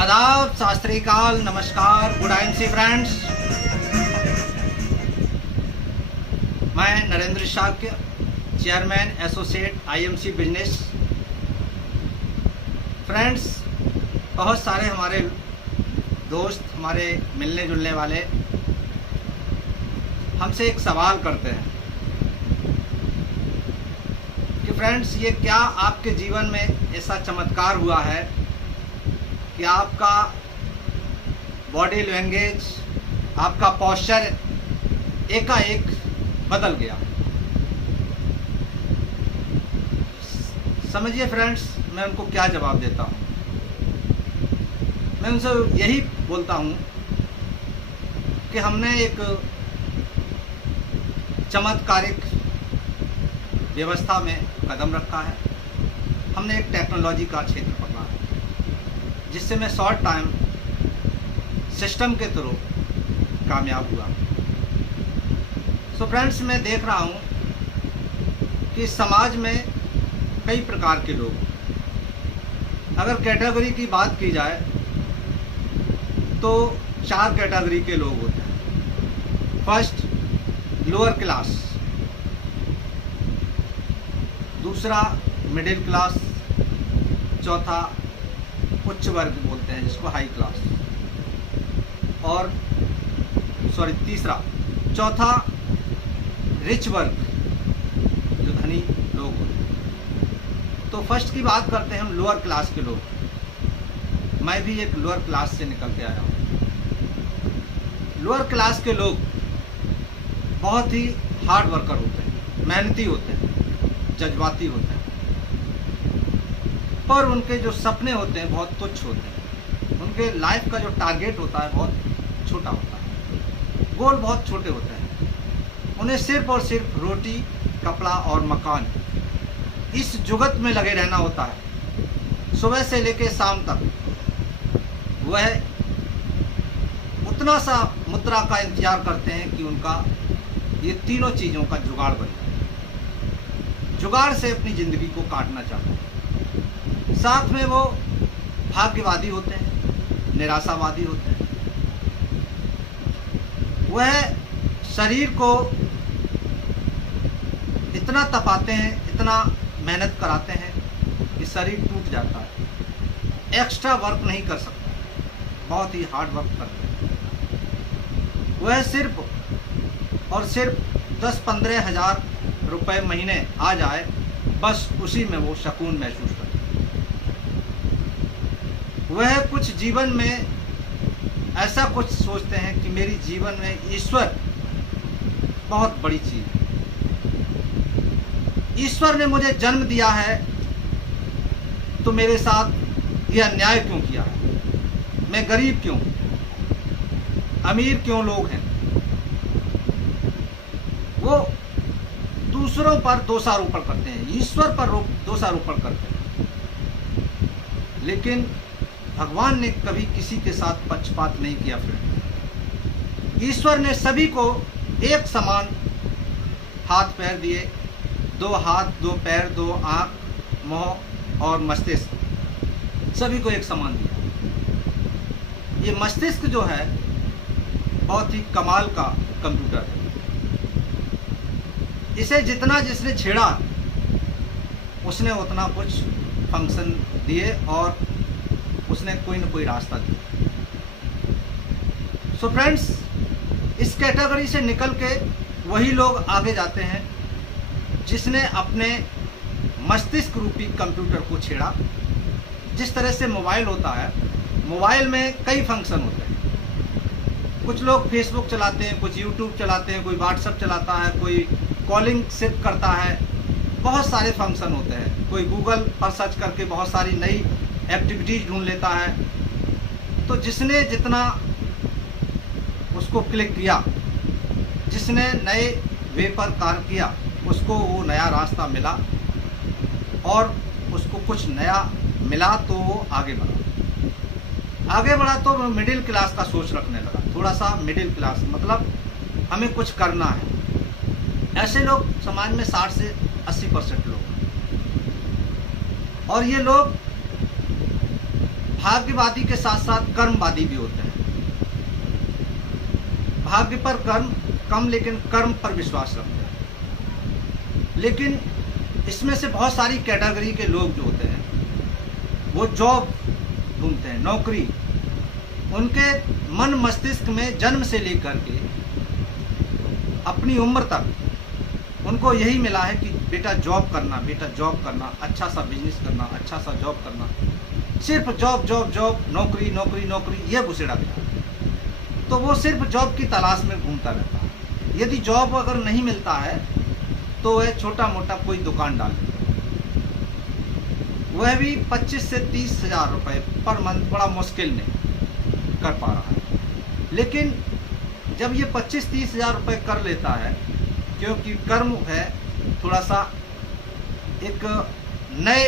आदाब, सत श्री अकाल, नमस्कार, गुड आईएमसी फ्रेंड्स। मैं Narendra Shakya, chairman associate IMC business. Friends, बहुत सारे हमारे दोस्त, हमारे मिलने जुलने वाले हमसे एक सवाल करते हैं कि फ्रेंड्स, ये क्या आपके जीवन में ऐसा चमत्कार हुआ है कि आपका बॉडी लैंग्वेज, आपका पोस्चर एकाएक बदल गया। समझिए फ्रेंड्स, मैं उनको क्या जवाब देता हूँ। मैं उनसे यही बोलता हूँ कि हमने एक चमत्कारिक व्यवस्था में कदम रखा है। हमने एक टेक्नोलॉजी का क्षेत्र पकड़ा है जिससे मैं शॉर्ट टाइम सिस्टम के थ्रू कामयाब हुआ। सो फ्रेंड्स, मैं देख रहा हूँ कि समाज में कई प्रकार के लोग, अगर कैटेगरी की बात की जाए तो 4 कैटेगरी के लोग होते हैं। फर्स्ट, लोअर क्लास, दूसरा मिडिल क्लास, चौथा उच्च वर्ग बोलते हैं जिसको हाई क्लास, और चौथा रिच वर्ग, जो धनी लोग होते हैं। तो फर्स्ट की बात करते हैं हम, लोअर क्लास के लोग। मैं भी एक लोअर क्लास से निकल के आया हूँ। लोअर क्लास के लोग बहुत ही हार्ड वर्कर होते हैं, मेहनती होते हैं, जज्बाती होते हैं, पर उनके जो सपने होते हैं बहुत तुच्छ होते हैं। उनके लाइफ का जो टारगेट होता है बहुत छोटा होता है, गोल बहुत छोटे होते हैं। उन्हें सिर्फ और सिर्फ रोटी, कपड़ा और मकान, इस जुगत में लगे रहना होता है। सुबह से लेकर शाम तक वह उतना सा मुद्रा का इंतजार करते हैं कि उनका ये तीनों चीज़ों का जुगाड़ बन जाए। जुगाड़ से अपनी ज़िंदगी को काटना चाहते हैं। साथ में वो भाग्यवादी होते हैं, निराशावादी होते हैं। वह शरीर को इतना तपाते हैं, इतना मेहनत कराते हैं कि शरीर टूट जाता है। एक्स्ट्रा वर्क नहीं कर सकते, बहुत ही हार्ड वर्क करते हैं। वह सिर्फ और सिर्फ 10-15 हज़ार रुपये महीने आ जाए, बस उसी में वो सुकून महसूस करते हैं। वह कुछ जीवन में ऐसा कुछ सोचते हैं कि मेरी जीवन में ईश्वर बहुत बड़ी चीज़ है। ईश्वर ने मुझे जन्म दिया है तो मेरे साथ यह अन्याय क्यों किया है? मैं गरीब क्यों, अमीर क्यों लोग हैं? वो दूसरों पर दोषारोपण करते हैं, ईश्वर पर दोषारोपण करते हैं। लेकिन भगवान ने कभी किसी के साथ पक्षपात नहीं किया। फ्रेंड, ईश्वर ने सभी को एक समान हाथ पैर दिए, 2 हाथ 2 पैर 2 आँख मुंह और मस्तिष्क, सभी को एक समान दिया। ये मस्तिष्क जो है बहुत ही कमाल का कंप्यूटर है। इसे जितना जिसने छेड़ा उसने उतना कुछ फंक्शन दिए और उसने कोई न कोई रास्ता दिया। सो फ्रेंड्स, इस कैटेगरी से निकल के वही लोग आगे जाते हैं जिसने अपने मस्तिष्क रूपी कंप्यूटर को छेड़ा। जिस तरह से मोबाइल होता है, मोबाइल में कई फंक्शन होते हैं। कुछ लोग फेसबुक चलाते हैं, कुछ यूट्यूब चलाते हैं, कोई व्हाट्सएप चलाता है, कोई कॉलिंग सेट करता है, बहुत सारे फंक्शन होते हैं। कोई गूगल पर सर्च करके बहुत सारी नई एक्टिविटीज़ ढूंढ लेता है। तो जिसने जितना उसको क्लिक किया, जिसने नए वे पर कार्य किया, उसको वो नया रास्ता मिला और उसको कुछ नया मिला तो वो आगे बढ़ा तो मिडिल क्लास का सोच रखने लगा। थोड़ा सा मिडिल क्लास मतलब हमें कुछ करना है। ऐसे लोग समाज में 60 से 80% लोग हैं। और ये लोग भाग्यवादी के साथ साथ कर्मवादी भी होते हैं। भाग्य पर कर्म कम, लेकिन कर्म पर विश्वास रखते हैं। लेकिन इसमें से बहुत सारी कैटेगरी के लोग जो होते हैं वो जॉब ढूंढते हैं, नौकरी। उनके मन मस्तिष्क में जन्म से लेकर के अपनी उम्र तक उनको यही मिला है कि बेटा जॉब करना, बेटा जॉब करना, अच्छा सा बिजनेस करना, अच्छा सा जॉब करना। सिर्फ जॉब जॉब जॉब, नौकरी नौकरी नौकरी, ये घुसेड़ा गया। तो वो सिर्फ जॉब की तलाश में घूमता रहता है। यदि जॉब अगर नहीं मिलता है तो वह छोटा मोटा कोई दुकान डाल देता है, वह भी 25 से 30 हज़ार रुपये पर मंथ, बड़ा मुश्किल में कर पा रहा है। लेकिन जब ये 25-30 हज़ार रुपये कर लेता है, क्योंकि कर्म है थोड़ा सा एक नए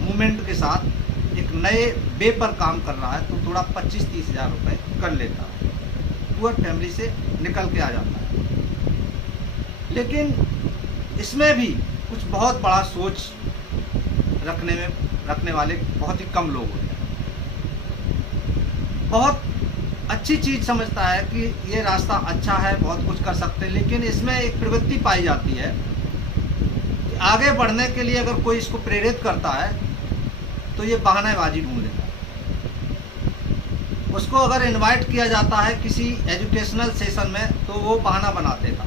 मूवमेंट के साथ, एक नए वे पर काम कर रहा है, तो थोड़ा 25-30 हज़ार रुपये कर लेता है, पुअर फैमिली से निकल के आ जाता है। लेकिन इसमें भी कुछ बहुत बड़ा सोच रखने वाले बहुत ही कम लोग होते हैं। बहुत अच्छी चीज़ समझता है कि ये रास्ता अच्छा है, बहुत कुछ कर सकते हैं। लेकिन इसमें एक प्रवृत्ति पाई जाती है कि आगे बढ़ने के लिए अगर कोई इसको प्रेरित करता है तो ये बहानेबाजी ढूंढ लेता है। उसको अगर इनवाइट किया जाता है किसी एजुकेशनल सेशन में तो वो बहाना बना देता,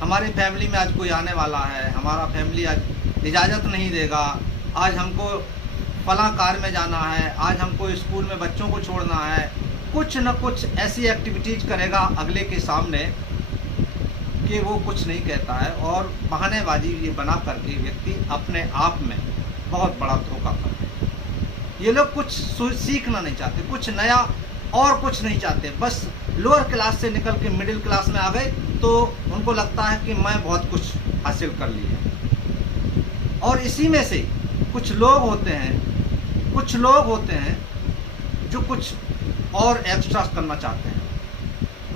हमारी फैमिली में आज कोई आने वाला है, हमारा फैमिली आज इजाज़त नहीं देगा, आज हमको फलां कार में जाना है, आज हमको स्कूल में बच्चों को छोड़ना है। कुछ न कुछ ऐसी एक्टिविटीज़ करेगा अगले के सामने कि वो कुछ नहीं कहता है, और बहानेबाजी ये बना करके व्यक्ति अपने आप में बहुत बड़ा धोखा करता है। ये लोग कुछ सीखना नहीं चाहते, कुछ नया और कुछ नहीं चाहते, बस लोअर क्लास से निकल के मिडिल क्लास में आ गए तो उनको लगता है कि मैं बहुत कुछ हासिल कर लिया। और इसी में से कुछ लोग होते हैं जो कुछ और एक्स्ट्रा करना चाहते हैं।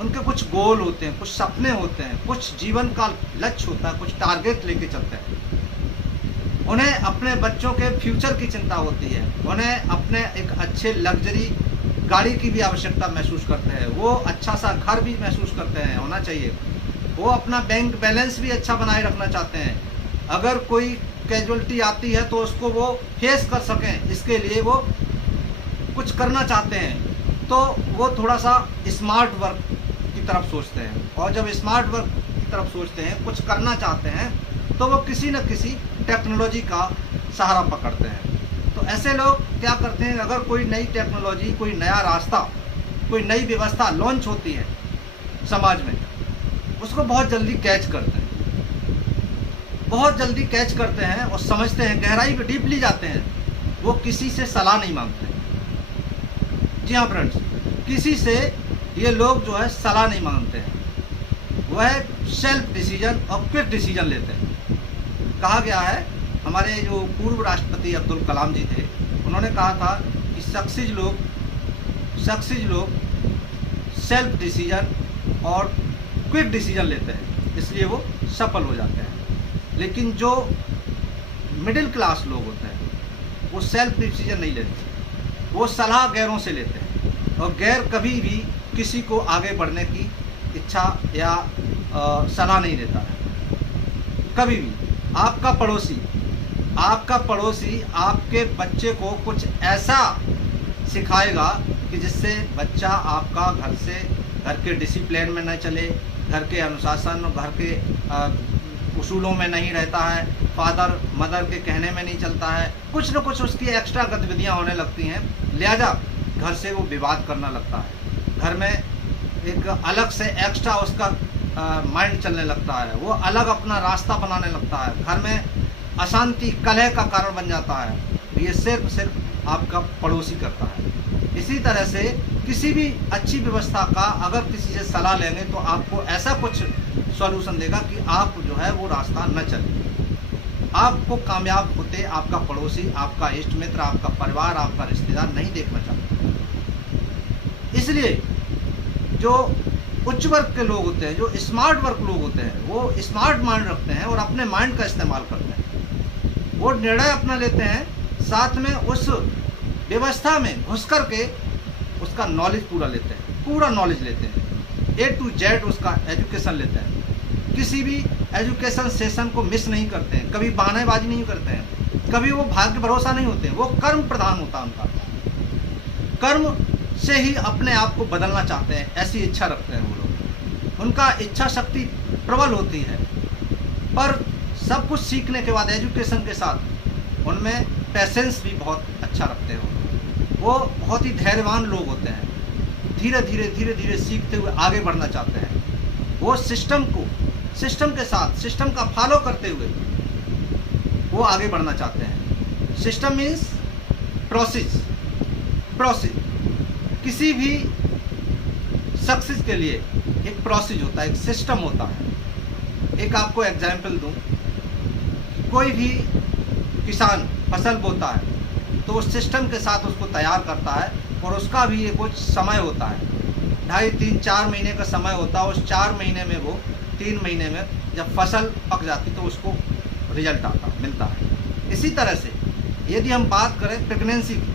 उनके कुछ गोल होते हैं, कुछ सपने होते हैं, कुछ जीवन का लक्ष्य होता है, कुछ टारगेट लेके चलते हैं। उन्हें अपने बच्चों के फ्यूचर की चिंता होती है, उन्हें अपने एक अच्छे लग्जरी गाड़ी की भी आवश्यकता महसूस करते हैं, वो अच्छा सा घर भी महसूस करते हैं होना चाहिए, वो अपना बैंक बैलेंस भी अच्छा बनाए रखना चाहते हैं। अगर कोई कैजुअलिटी आती है तो उसको वो फेस कर सकें, इसके लिए वो कुछ करना चाहते हैं। तो वो थोड़ा सा स्मार्ट वर्क की तरफ सोचते हैं, और जब स्मार्ट वर्क की तरफ सोचते हैं, कुछ करना चाहते हैं, तो वो किसी न किसी टेक्नोलॉजी का सहारा पकड़ते हैं। तो ऐसे लोग क्या करते हैं, अगर कोई नई टेक्नोलॉजी, कोई नया रास्ता, कोई नई व्यवस्था लॉन्च होती है समाज में, उसको बहुत जल्दी कैच करते हैं, बहुत जल्दी कैच करते हैं और समझते हैं, गहराई में डीपली जाते हैं। वो किसी से सलाह नहीं मांगते। जी हाँ फ्रेंड्स, किसी से ये लोग जो है सलाह नहीं मांगते हैं, वह सेल्फ डिसीजन और क्विक डिसीजन लेते हैं। कहा गया है, हमारे जो पूर्व राष्ट्रपति अब्दुल कलाम जी थे, उन्होंने कहा था कि सक्सेस लोग सेल्फ डिसीजन और क्विक डिसीजन लेते हैं, इसलिए वो सफल हो जाते हैं। लेकिन जो मिडिल क्लास लोग होते हैं वो सेल्फ डिसीजन नहीं लेते, वो सलाह गैरों से लेते हैं, और गैर कभी भी किसी को आगे बढ़ने की इच्छा या सलाह नहीं देता है। कभी भी आपका पड़ोसी आपके बच्चे को कुछ ऐसा सिखाएगा कि जिससे बच्चा आपका घर के डिसिप्लिन में न चले, घर के अनुशासन, घर के उसूलों में नहीं रहता है, फादर मदर के कहने में नहीं चलता है, कुछ न कुछ उसकी एक्स्ट्रा गतिविधियां होने लगती हैं, लिहाजा घर से वो विवाद करना लगता है, घर में एक अलग से एक्स्ट्रा उसका माइंड चलने लगता है, वो अलग अपना रास्ता बनाने लगता है, घर में अशांति कलह का कारण बन जाता है। ये सिर्फ आपका पड़ोसी करता है। इसी तरह से किसी भी अच्छी व्यवस्था का अगर किसी से सलाह लेंगे तो आपको ऐसा कुछ सॉल्यूशन देगा कि आप जो है वो रास्ता न चले। आपको कामयाब होते आपका पड़ोसी, आपका इष्ट मित्र, आपका परिवार, आपका रिश्तेदार नहीं देखना चाहता। इसलिए जो उच्च वर्ग के लोग होते हैं, जो स्मार्ट वर्ग लोग होते हैं, वो स्मार्ट माइंड रखते हैं और अपने माइंड का इस्तेमाल करते हैं। वो निर्णय अपना लेते हैं, साथ में उस व्यवस्था में घुस कर के उसका नॉलेज पूरा नॉलेज लेते हैं, A to Z उसका एजुकेशन लेते हैं। किसी भी एजुकेशन सेशन को मिस नहीं करते हैं, कभी बहानेबाजी नहीं करते हैं, कभी वो भाग्य भरोसा नहीं होते हैं, वो कर्म प्रधान होता है उनका। कर्म से ही अपने आप को बदलना चाहते हैं, ऐसी इच्छा रखते हैं वो लोग। उनका इच्छा शक्ति प्रबल होती है, पर सब कुछ सीखने के बाद एजुकेशन के साथ उनमें पेशेंस भी बहुत अच्छा रखते हैं। वो बहुत ही धैर्यवान लोग होते हैं, धीरे धीरे सीखते हुए आगे बढ़ना चाहते हैं। वो सिस्टम के साथ सिस्टम का फॉलो करते हुए वो आगे बढ़ना चाहते हैं। System means process. किसी भी सक्सेस के लिए एक प्रोसेस होता है, एक सिस्टम होता है। एक आपको एग्जाम्पल दूं, कोई भी किसान फसल बोता है तो उस सिस्टम के साथ उसको तैयार करता है, और उसका भी एक कुछ समय होता है, 2.5, 3, 4 महीने का समय होता है। उस 4 महीने में वो 3 महीने में जब फसल पक जाती तो उसको रिजल्ट मिलता है। इसी तरह से यदि हम बात करें प्रेगनेंसी की,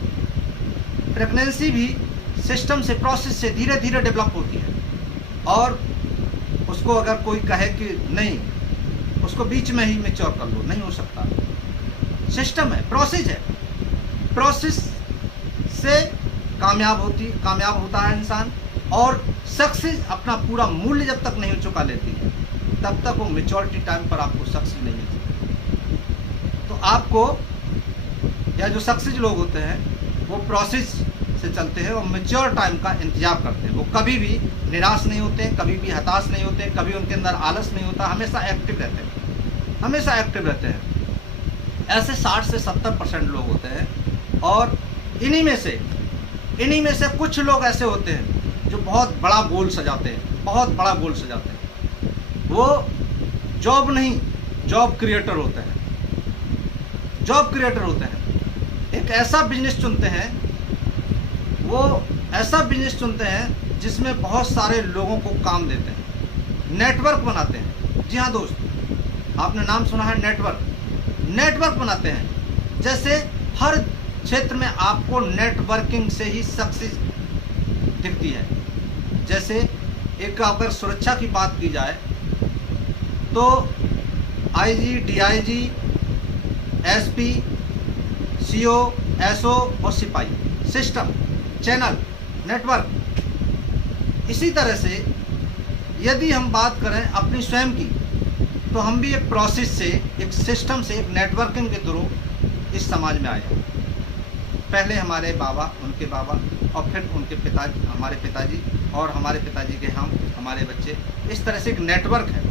प्रेगनेंसी भी सिस्टम से, प्रोसेस से धीरे धीरे डेवलप होती है। और उसको अगर कोई कहे कि नहीं, उसको बीच में ही मैच्योर कर लो, नहीं हो सकता। सिस्टम है, प्रोसेस है, प्रोसेस से कामयाब होता है इंसान। और सक्सेस अपना पूरा मूल्य जब तक नहीं चुका लेती है तब तक वो मैच्योरिटी टाइम पर आपको सक्सेस नहीं मिलती। तो आपको, या जो सक्सेस लोग होते हैं वो प्रोसेस से चलते हैं और मैच्योर टाइम का इंतजार करते हैं। वो कभी भी निराश नहीं होते हैं, कभी भी हताश नहीं होते हैं, कभी उनके अंदर आलस नहीं होता, हमेशा एक्टिव रहते हैं। ऐसे 60 से 70% लोग होते हैं। और इन्हीं में से कुछ लोग ऐसे होते हैं जो बहुत बड़ा गोल सजाते हैं, वो जॉब नहीं, जॉब क्रिएटर होते हैं। एक ऐसा बिजनेस चुनते हैं जिसमें बहुत सारे लोगों को काम देते हैं, नेटवर्क बनाते हैं। जी हाँ दोस्त, आपने नाम सुना है नेटवर्क बनाते हैं। जैसे हर क्षेत्र में आपको नेटवर्किंग से ही सक्सेस दिखती है। जैसे एक अगर सुरक्षा की बात की जाए तो IG, DIG, SP, CO, SO और सिपाही, सिस्टम, चैनल, नेटवर्क। इसी तरह से यदि हम बात करें अपनी स्वयं की, तो हम भी एक प्रोसेस से, एक सिस्टम से, एक नेटवर्किंग के थ्रू इस समाज में आए हैं। पहले हमारे बाबा, उनके बाबा, और फिर उनके पिताजी, हमारे पिताजी, और हमारे पिताजी के हम, हमारे बच्चे। इस तरह से एक नेटवर्क है।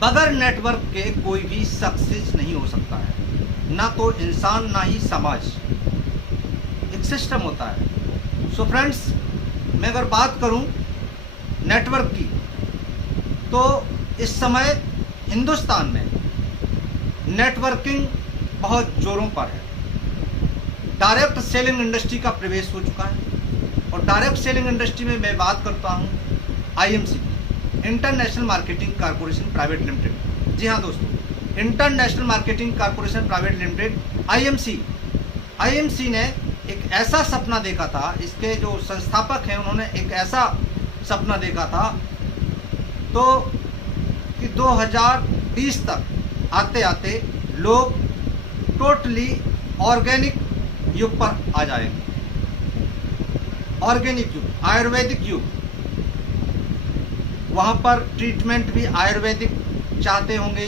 बगैर नेटवर्क के कोई भी सक्सेस नहीं हो सकता है, ना तो इंसान ना ही समाज। एक सिस्टम होता है। सो फ्रेंड्स, मैं अगर बात करूं नेटवर्क की, तो इस समय हिंदुस्तान में नेटवर्किंग बहुत जोरों पर है। डायरेक्ट सेलिंग इंडस्ट्री का प्रवेश हो चुका है और डायरेक्ट सेलिंग इंडस्ट्री में मैं बात करता हूँ IMC, international marketing corporation private limited. जी हाँ दोस्तों, international marketing corporation private limited IMC ने एक ऐसा सपना देखा था, इसके जो संस्थापक हैं उन्होंने एक ऐसा सपना देखा था तो कि 2020 तक आते आते लोग टोटली ऑर्गेनिक युग पर आ जाएंगे। ऑर्गेनिक युग, आयुर्वेदिक युग, वहाँ पर ट्रीटमेंट भी आयुर्वेदिक चाहते होंगे,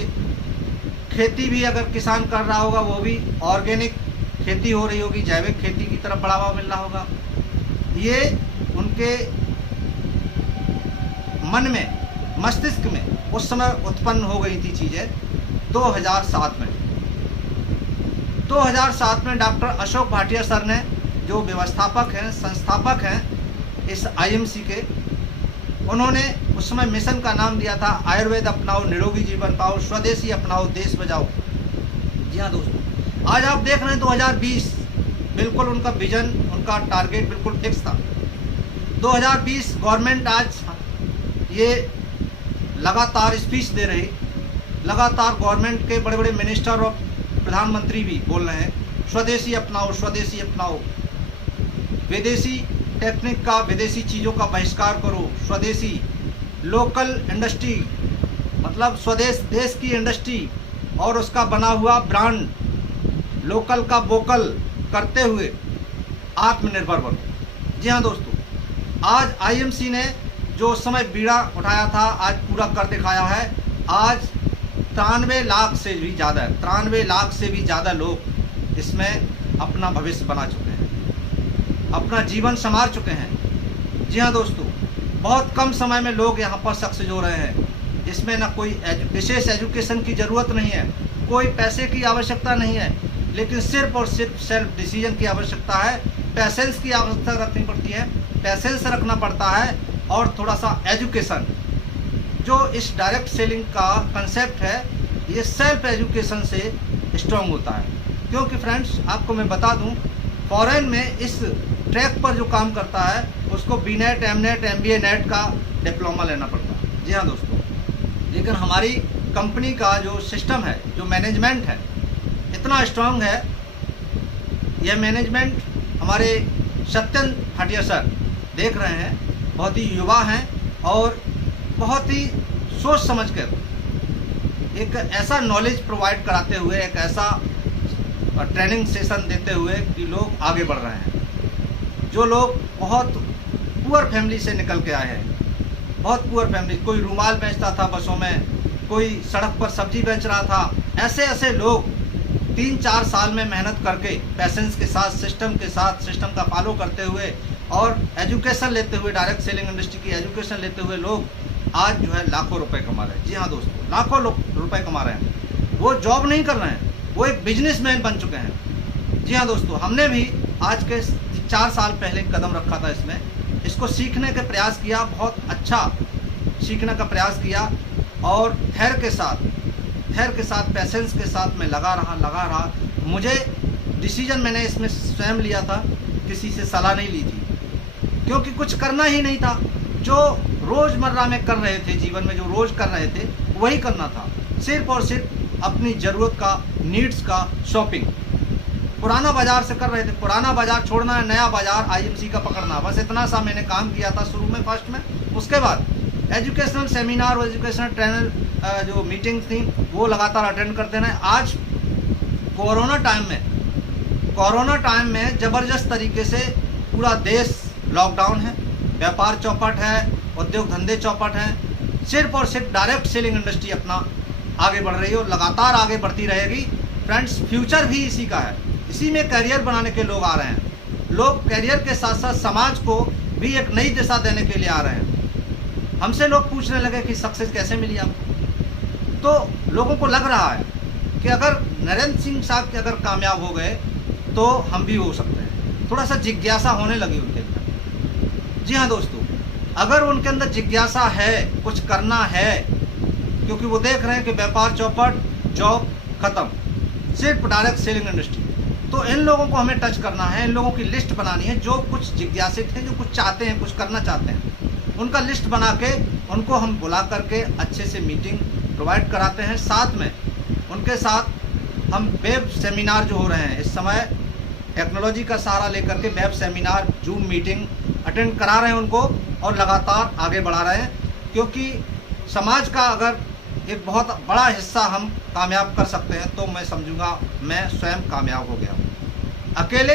खेती भी अगर किसान कर रहा होगा वो भी ऑर्गेनिक खेती हो रही होगी, जैविक खेती की तरफ बढ़ावा मिल रहा होगा। ये उनके मन में, मस्तिष्क में उस समय उत्पन्न हो गई थी चीज़ें 2007 में। 2007 में डॉक्टर अशोक भाटिया सर ने, जो व्यवस्थापक हैं, संस्थापक हैं इस आईएमसी के, उन्होंने उस समय मिशन का नाम दिया था आयुर्वेद अपनाओ, निरोगी जीवन पाओ, स्वदेशी अपनाओ, देश बचाओ। जी हाँ दोस्तों, आज आप देख रहे हैं 2020 बिल्कुल उनका विजन, उनका टारगेट बिल्कुल फिक्स था। 2020 गवर्नमेंट आज ये लगातार स्पीच दे रही, लगातार गवर्नमेंट के बड़े बड़े मिनिस्टर और प्रधानमंत्री भी बोल रहे हैं स्वदेशी अपनाओ, स्वदेशी अपनाओ, विदेशी टेक्निक का, विदेशी चीज़ों का बहिष्कार करो, स्वदेशी लोकल इंडस्ट्री, मतलब स्वदेश, देश की इंडस्ट्री और उसका बना हुआ ब्रांड, लोकल का वोकल करते हुए आत्मनिर्भर बनो। जी हाँ दोस्तों, आज आईएमसी ने जो उस समय बीड़ा उठाया था आज पूरा कर दिखाया है। आज 93 लाख से भी ज़्यादा, 93 लाख से भी ज़्यादा लोग इसमें अपना भविष्य बना चुके हैं, अपना जीवन संवार चुके हैं। जी हाँ दोस्तों, बहुत कम समय में लोग यहाँ पर सक्सेस हो रहे हैं। इसमें ना कोई विशेष एजुकेशन की ज़रूरत नहीं है, कोई पैसे की आवश्यकता नहीं है, लेकिन सिर्फ और सिर्फ सेल्फ डिसीजन की आवश्यकता है, पैसेंस की आवश्यकता रखनी पड़ती है, पैसेंस रखना पड़ता है और थोड़ा सा एजुकेशन। जो इस डायरेक्ट सेलिंग का कंसेप्ट है ये सेल्फ एजुकेशन से स्ट्रॉन्ग होता है। क्योंकि फ्रेंड्स आपको मैं बता दूं, फॉरेन में इस ट्रैक पर जो काम करता है उसको बीनेट, एमनेट, एमबीए नेट का डिप्लोमा लेना पड़ता है। जी हाँ दोस्तों, लेकिन हमारी कंपनी का जो सिस्टम है, जो मैनेजमेंट है, इतना स्ट्रॉन्ग है। यह मैनेजमेंट हमारे सत्यन भाटिया सर देख रहे हैं, बहुत ही युवा हैं और बहुत ही सोच समझ कर एक ऐसा नॉलेज प्रोवाइड कराते हुए, एक ऐसा ट्रेनिंग सेशन देते हुए कि लोग आगे बढ़ रहे हैं। जो लोग बहुत पुअर फैमिली से निकल के आए हैं, बहुत पुअर फैमिली, कोई रुमाल बेचता था बसों में, कोई सड़क पर सब्जी बेच रहा था, ऐसे ऐसे लोग 3-4 साल में मेहनत करके पैसेंस के साथ, सिस्टम के साथ, सिस्टम का फॉलो करते हुए और एजुकेशन लेते हुए, डायरेक्ट सेलिंग इंडस्ट्री की एजुकेशन लेते हुए लोग आज जो है लाखों रुपए कमा रहे हैं। जी हाँ दोस्तों, लाखों रुपए कमा रहे हैं। वो जॉब नहीं कर रहे हैं, वो एक बिजनेसमैन बन चुके हैं। जी हाँ दोस्तों, हमने भी आज के 4 साल पहले कदम रखा था इसमें, इसको सीखने का प्रयास किया, बहुत अच्छा सीखने का प्रयास किया और धैर्य के साथ, पैसेंस के साथ मैं लगा रहा। मुझे डिसीजन मैंने इसमें स्वयं लिया था, किसी से सलाह नहीं ली थी, क्योंकि कुछ करना ही नहीं था। जो रोज़मर्रा में कर रहे थे, जीवन में जो रोज़ कर रहे थे वही करना था, सिर्फ और सिर्फ अपनी ज़रूरत का, नीड्स का शॉपिंग। पुराना बाज़ार से कर रहे थे, पुराना बाज़ार छोड़ना है, नया बाज़ार आईएमसी का पकड़ना, बस इतना सा मैंने काम किया था शुरू में, फर्स्ट में। उसके बाद एजुकेशनल सेमिनार और एजुकेशनल ट्रेनर जो मीटिंग थी वो लगातार अटेंड करते रहे। आज कोरोना टाइम में ज़बरदस्त तरीके से पूरा देश लॉकडाउन है, व्यापार चौपट है, उद्योग धंधे चौपट हैं, सिर्फ और सिर्फ डायरेक्ट सेलिंग इंडस्ट्री अपना आगे बढ़ रही है और लगातार आगे बढ़ती रहेगी। फ्रेंड्स, फ्यूचर भी इसी का है, इसी में करियर बनाने के लोग आ रहे हैं। लोग करियर के साथ साथ समाज को भी एक नई दिशा देने के लिए आ रहे हैं। हमसे लोग पूछने लगे कि सक्सेस कैसे मिली आपको, तो लोगों को लग रहा है कि अगर नरेंद्र सिंह साहब के अगर कामयाब हो गए तो हम भी हो सकते हैं। थोड़ा सा जिज्ञासा होने लगी उनके अंदर। जी हाँ दोस्तों, अगर उनके अंदर जिज्ञासा है, कुछ करना है, क्योंकि वो देख रहे हैं कि व्यापार चौपट, जॉब खत्म, सिर्फ डायरेक्ट सेलिंग इंडस्ट्री। तो इन लोगों को हमें टच करना है, इन लोगों की लिस्ट बनानी है जो कुछ जिज्ञासित हैं, जो कुछ चाहते हैं, कुछ करना चाहते हैं। उनका लिस्ट बना के उनको हम बुला करके अच्छे से मीटिंग प्रोवाइड कराते हैं। साथ में उनके साथ हम वेब सेमिनार जो हो रहे हैं इस समय, टेक्नोलॉजी का सहारा लेकर के web seminar, zoom meeting attend करा रहे हैं उनको, और लगातार आगे बढ़ा रहे हैं। क्योंकि समाज का अगर एक बहुत बड़ा हिस्सा हम कामयाब कर सकते हैं तो मैं समझूंगा मैं स्वयं कामयाब हो गया हूँ। अकेले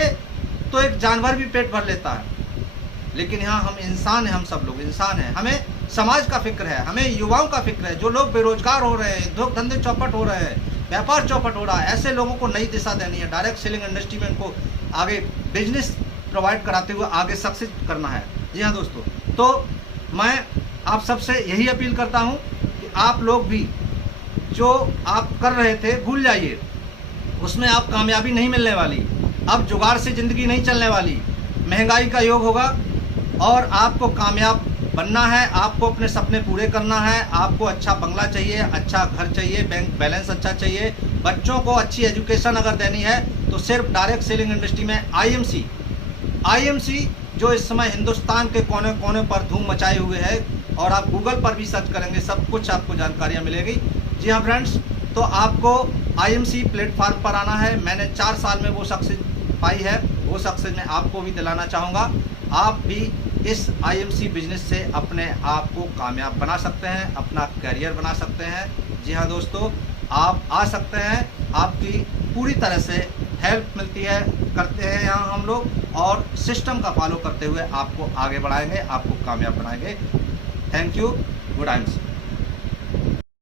तो एक जानवर भी पेट भर लेता है, लेकिन यहाँ हम इंसान हैं, हम सब लोग इंसान हैं। हमें समाज का फिक्र है, हमें युवाओं का फिक्र है, जो लोग बेरोजगार हो रहे हैं, उद्योग धंधे चौपट हो रहे हैं, व्यापार चौपट हो रहा है, ऐसे लोगों को नई दिशा देनी है। डायरेक्ट सेलिंग इंडस्ट्री में इनको आगे बिजनेस प्रोवाइड कराते हुए आगे सक्सेस करना है। जी हाँ दोस्तों, तो मैं आप सबसे यही अपील करता हूँ कि आप लोग भी जो आप कर रहे थे भूल जाइए, उसमें आप कामयाबी नहीं मिलने वाली। अब जुगाड़ से ज़िंदगी नहीं चलने वाली, महंगाई का योग होगा और आपको कामयाब बनना है, आपको अपने सपने पूरे करना है। आपको अच्छा बंगला चाहिए, अच्छा घर चाहिए, बैंक बैलेंस अच्छा चाहिए, बच्चों को अच्छी एजुकेशन अगर देनी है तो सिर्फ डायरेक्ट सेलिंग इंडस्ट्री में आईएमसी जो इस समय हिंदुस्तान के कोने कोने पर धूम मचाए हुए है, और आप गूगल पर भी सर्च करेंगे सब कुछ आपको जानकारियाँ मिलेगी। जी हाँ फ्रेंड्स, तो आपको आईएमसी प्लेटफार्म पर आना है। मैंने 4 साल में वो सक्सेस पाई है, वो सक्सेस मैं आपको भी दिलाना चाहूँगा। आप भी इस आईएमसी बिजनेस से अपने आप को कामयाब बना सकते हैं, अपना करियर बना सकते हैं। जी हाँ दोस्तों, आप आ सकते हैं, आपकी पूरी तरह से हेल्प मिलती है, करते हैं यहाँ हम लोग, और सिस्टम का फॉलो करते हुए आपको आगे बढ़ाएंगे, आपको कामयाब बनाएंगे। Thank you, good times.